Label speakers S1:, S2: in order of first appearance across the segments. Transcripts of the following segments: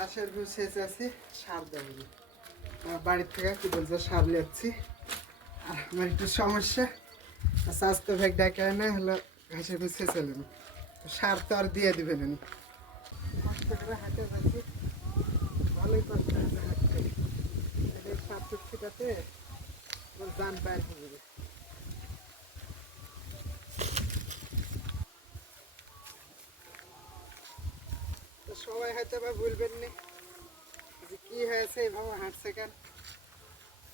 S1: ঘাসের ভুষ সেচে আছি, সার দেবো আমার বাড়ির থেকে কি বলছো সার লেচ্ছি আর আমার একটু সমস্যা স্বাস্থ্য ভ্যাগ ডাকে না, হলো ঘাসের ভুষ সেচে নেব সার তো আর দিয়ে দিবেন উনি কষ্ট করে হাঁটে যাচ্ছি, ভালোই কষ্ট হাঁটতে। এই সার চুক্তিটাতে যান বাইর হয়ে যাবে তো সবাই হয়তো বা ভুলবেন না। যে কি হয়েছে এভাবে হাঁটছে কেন?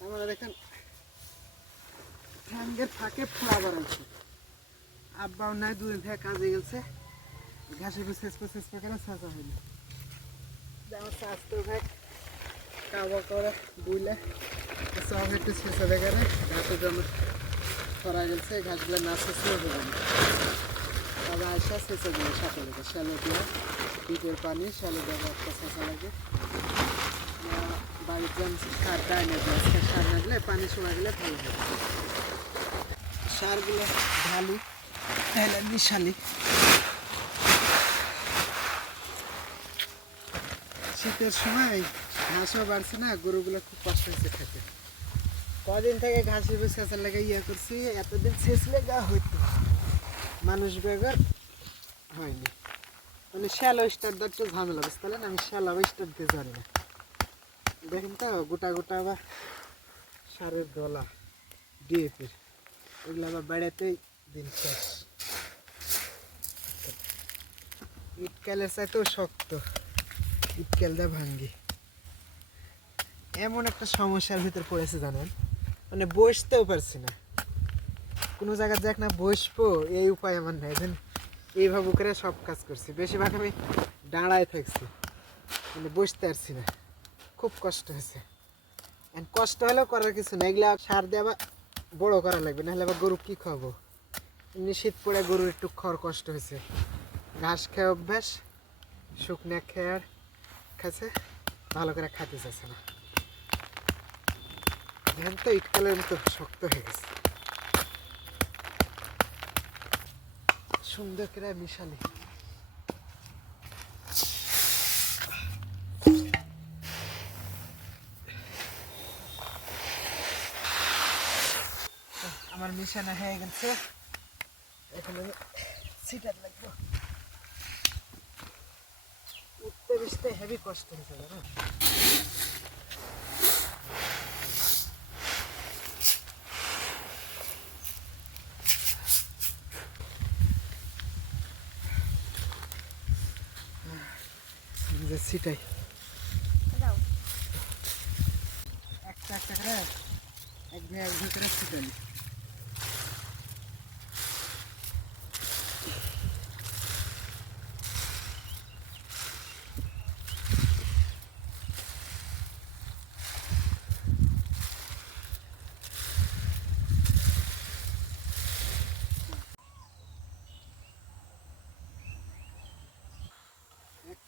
S1: আমরা দেখেন ঠ্যাঙ্গের ফাঁকে ফোড়া বাড়াইছে আব্বাও নাই, দুই ভাই কাজে গেছে। ঘাসে শেষ পর শেষ কেন শেষা হইল? আমার স্বাস্থ্য ভাই, কাবা করে, বুইলে। সব একটু শেষে দেখে ঘাসে জমা করা গেছে, ঘাসগুলো না শেষ হবে না। আবার আসা শেষে দিল সকালে শ্যালো দিয়ে। পিঠের পানি শ্যালো দেওয়া একটা লাগে। বাড়ির যান সার নেবে আজকে সার না দিলে পানি সময় গেলে ভালো হবে সারগুলো ঢালি, তাহলে মিশালি শীতের সময় ঘাসও বাড়ছে না, গরুগুলো খুব কষ্ট হয়েছে খেতে। কদিন থেকে ঘাসে শেষের লেগে ইয়ে করছি, এতদিন শেষ লেগা হইতো। মানুষ বেগর হয়নি। মানে শ্যালো স্টার একটু ঝামেলা বুঝতে পারলেন আমি শ্যালো স্টার দিয়ে জানি না। দেখেন তো, গোটা গোটা আবার সারের দলা ডিএপির এগুলো আবার বেড়াতেই দিন শেষ। ইটকালের চাইতেও শক্ত ইটকালটা ভাঙ্গি। এমন একটা সমস্যার ভিতর পড়েছে জানেন মানে বসতেও পারছি না। কোনো জায়গায় যাক না বসবো, এই উপায় আমার নাই। এইভাবে করে সব কাজ করছি। বেশিরভাগ আমি দাঁড়ায় থাকছি। মানে বসতে পারছি না। খুব কষ্ট হয়েছে। কষ্ট হলেও করার কিছু না এগুলা সার দিয়ে আবার বড় করা লাগবে। নাহলে আবার গরু কি খাব? এমনি শীত পড়ে গরুর একটু খাওয়ার কষ্ট হয়েছে। ঘাস খেয়ে অভ্যাস, শুকনা খেয়ে আর খাচ্ছে, ভালো করে খাতে চাচ্ছে না। ধান তো ইটকালের মতো শক্ত হয়ে গেছে। সুন্দর করে মিশালি। আমার মিশানো হয়ে গেছে। এখন সিটার লাগবো। উঠতে বসতে হেভি কষ্ট হয়েছে যে সিটাই। একটা একটা করে এক ভিতরে এক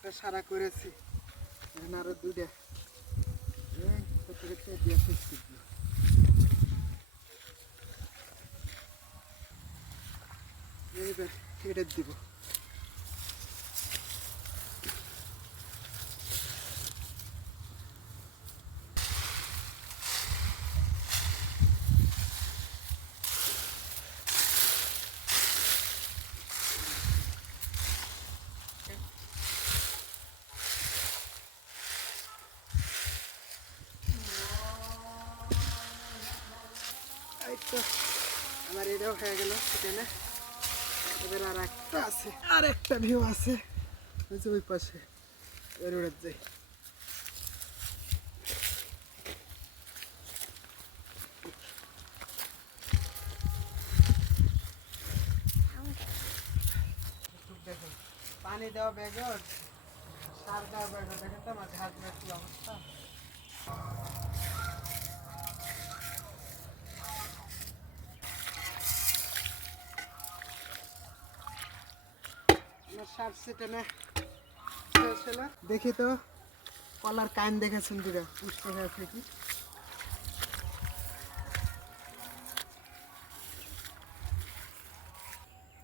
S1: একটা সারা করেছি। এখন আরও দুইটা। এটা দিব এই তো আমার এটাও হয়ে গেল সেখানে এবার আর একটা আছে। আর একটা ভিউ আছে। ওই যে ওই পাশে এবার ওটা যাই পানি দেওয়া ব্যাগর সার দেওয়া ব্যাগর দেখেন তো আমার ঘাট কি অবস্থা? দেখি তো, কলার কান দেখেছেন দিদা পুষ্ট হয়েছে কি?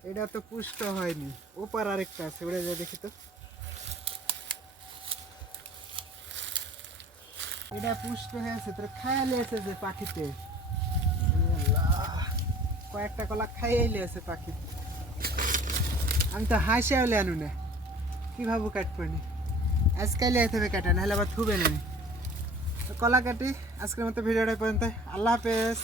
S1: এটা তো পুষ্ট হয়নি। ওপার আরেকটা আছে ওটা যা দেখি তো। এটা পুষ্ট হয়েছে, তোর খাইয়া লিয়েছে যে পাখিতে। কয়েকটা কলা খাইয়ে লিয়েছে পাখি আমি তো হাসি হলে আনু না। কি ভাবো কাটবো নি আজকালই হবে কাটা, নাহলে আবার থুবে না কলা কাটি, আজকের মতো ভিডিওটা পর্যন্ত আল্লাহ হাফেজ।